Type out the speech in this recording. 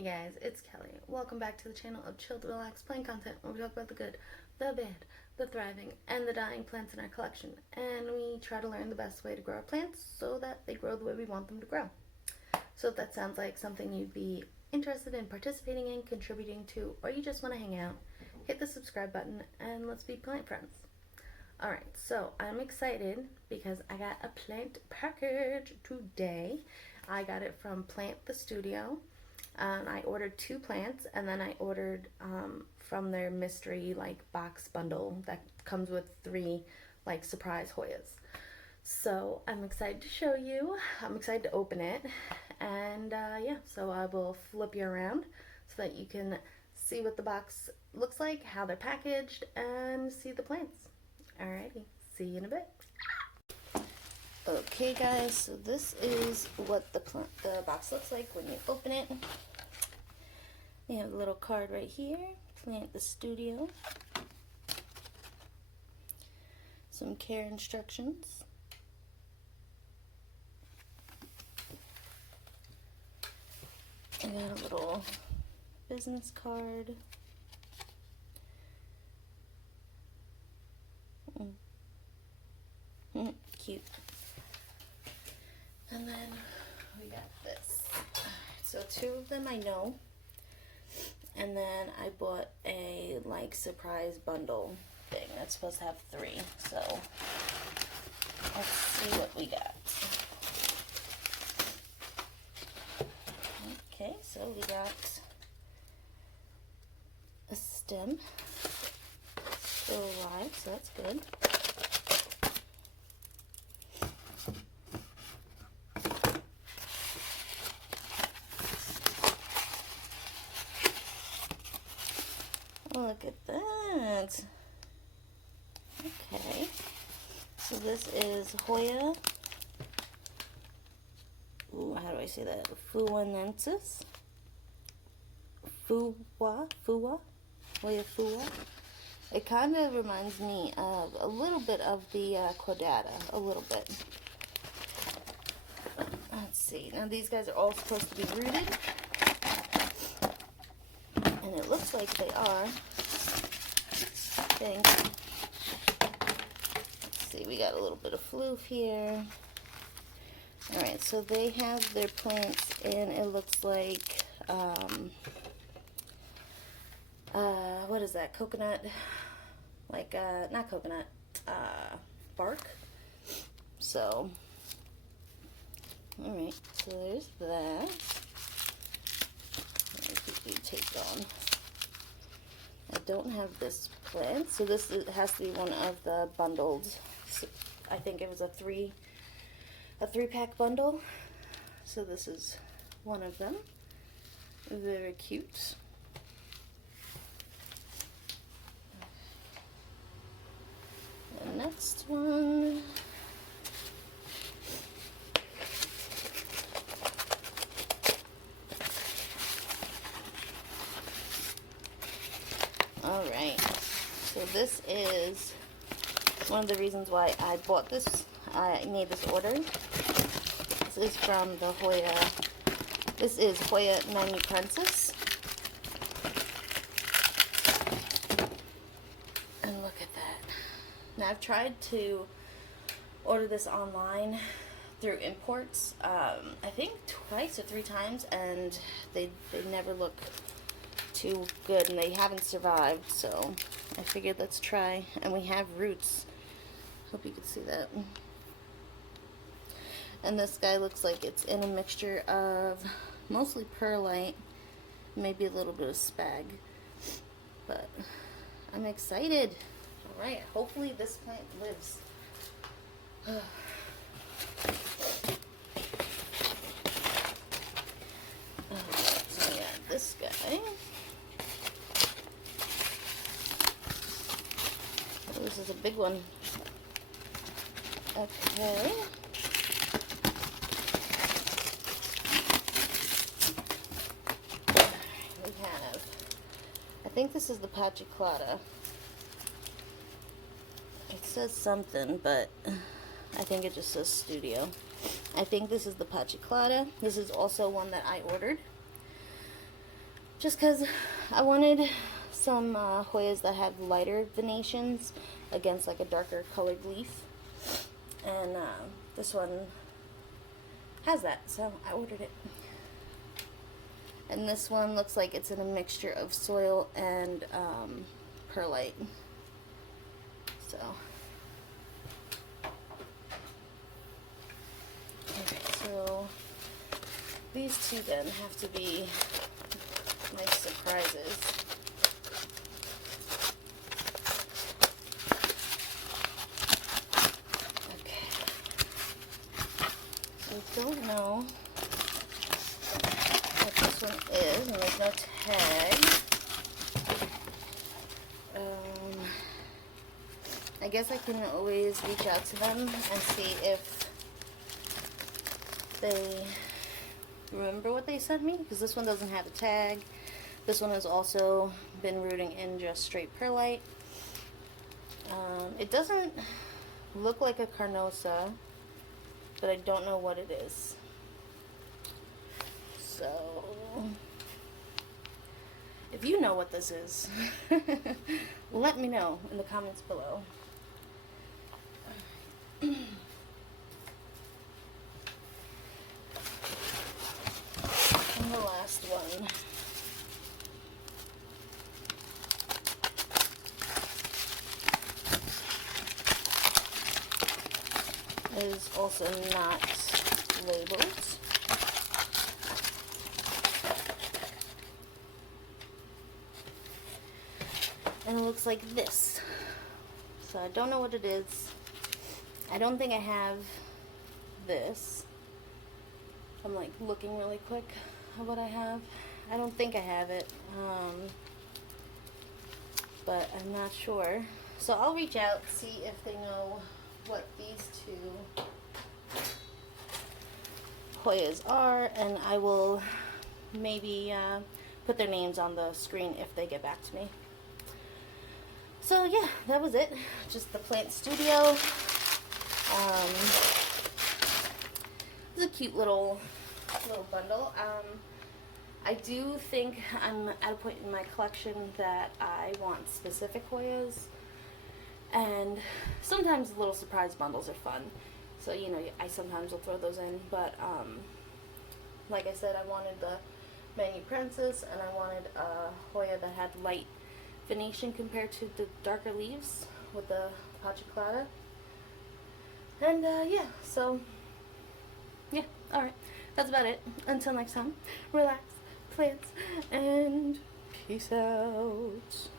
Hey guys, it's Kelly. Welcome back to the channel of Chill to Relax Plant content, where we talk about the good, the bad, the thriving, and the dying plants in our collection. And we try to learn the best way to grow our plants so that they grow the way we want them to grow. So if that sounds like something you'd be interested in participating in, contributing to, or you just want to hang out, hit the subscribe button and let's be plant friends. Alright, so I'm excited because I got a plant package today. I got it from Plant the Studio. I ordered 2 plants, and then I ordered from their mystery box bundle that comes with 3 surprise Hoyas. So I'm excited to show you. I'm excited to open it, and yeah, so I will flip you around so that you can see what the box looks like, how they're packaged, and see the plants. Alrighty, see you in a bit. Okay guys, so this is what the box looks like when you open it. You have a little card right here, Plant the Studio. Some care instructions. I got a little business card. Cute. And then we got this. So 2 of them I know. And then I bought a surprise bundle thing that's supposed to have 3. So let's see what we got. Okay, so we got a stem. Still alive, so that's good. Look at that. Okay. So this is Hoya. Ooh, how do I say that? Fuanensis. Hoya Fua. It kind of reminds me of a little bit of the Cordata. A little bit. Let's see. Now these guys are all supposed to be rooted. And it looks like they are. I think. Let's see, we got a little bit of floof here. Alright, so they have their plants in, it looks like, what is that, coconut? Not coconut, bark. So, alright, so there's that. Let me keep the tape on. I don't have this plant, so this has to be one of the bundled. I think it was a 3-pack bundle. So this is one of them. Very cute. The next one. Alright, so this is one of the reasons why I bought this. I made this order. This is from the Hoya. This is Hoya Princess. And look at that. Now I've tried to order this online through imports. I think twice or 3 times, and they never look too good, and they haven't survived, so I figured let's try. And we have roots. Hope you can see that. And this guy looks like it's in a mixture of mostly perlite, maybe a little bit of spag, but I'm excited. Alright, hopefully this plant lives. So yeah, this guy. This is a big one. Okay. We have, I think this is the Pachiclata. It says something, but I think it just says Studio. I think this is the Pachiclata. This is also one that I ordered. just because I wanted some Hoyas that had lighter venations against like a darker colored leaf, and this one has that, so I ordered it. And this one looks like it's in a mixture of soil and perlite. So, okay, so these two then have to be nice surprises. Okay. So I don't know what this one is, and there's no tag. I guess I can always reach out to them and see if they remember what they sent me, because this one doesn't have a tag. This one has also been rooting in just straight perlite. It doesn't look like a carnosa, but I don't know what it is. So, if you know what this is, let me know in the comments below. And the last one is also not labeled. And it looks like this. So I don't know what it is. I don't think I have this. I'm like looking really quick at what I have. I don't think I have it. But I'm not sure. So I'll reach out, see if they know what these two Hoyas are, and I will maybe put their names on the screen if they get back to me. So yeah, that was it. Just the plant studio. It's a cute little bundle. I do think I'm at a point in my collection that I want specific Hoyas, and sometimes little surprise bundles are fun. So, you know, I sometimes will throw those in, but like I said, I wanted the Menu Princess, and I wanted a Hoya that had light venation compared to the darker leaves with the Pachaclata. And yeah, so yeah, alright, that's about it. Until next time, relax, plants, and peace out.